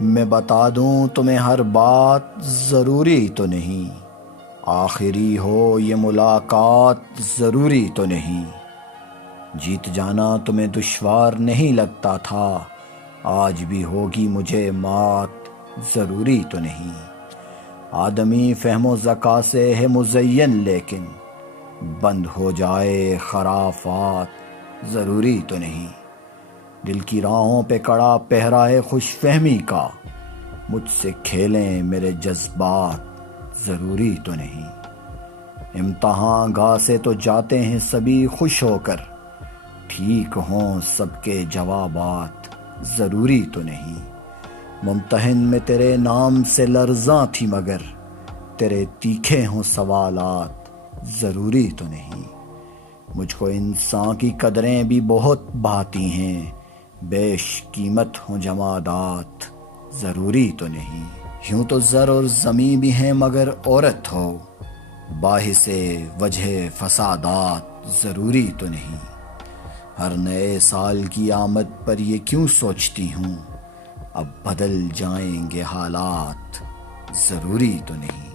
میں بتا دوں تمہیں ہر بات ضروری تو نہیں، آخری ہو یہ ملاقات ضروری تو نہیں، جیت جانا تمہیں دشوار نہیں لگتا تھا، آج بھی ہوگی مجھے مات ضروری تو نہیں، آدمی فہم و ذکا سے ہے مزین لیکن بند ہو جائے خرافات ضروری تو نہیں، دل کی راہوں پہ کڑا پہرا ہے خوش فہمی کا، مجھ سے کھیلیں میرے جذبات ضروری تو نہیں، امتحان گاہ سے تو جاتے ہیں سبھی خوش ہو کر، ٹھیک ہوں سب کے جوابات ضروری تو نہیں، ممتحن میں تیرے نام سے لرزاں تھی مگر تیرے تیکھے ہوں سوالات ضروری تو نہیں، مجھ کو انسان کی قدریں بھی بہت بھاتی ہیں، بیش قیمت ہوں جمادات ضروری تو نہیں، یوں تو زر اور زمیں بھی ہیں مگر عورت ہو باعث وجہ فسادات ضروری تو نہیں، ہر نئے سال کی آمد پر یہ کیوں سوچتی ہوں اب بدل جائیں گے حالات ضروری تو نہیں۔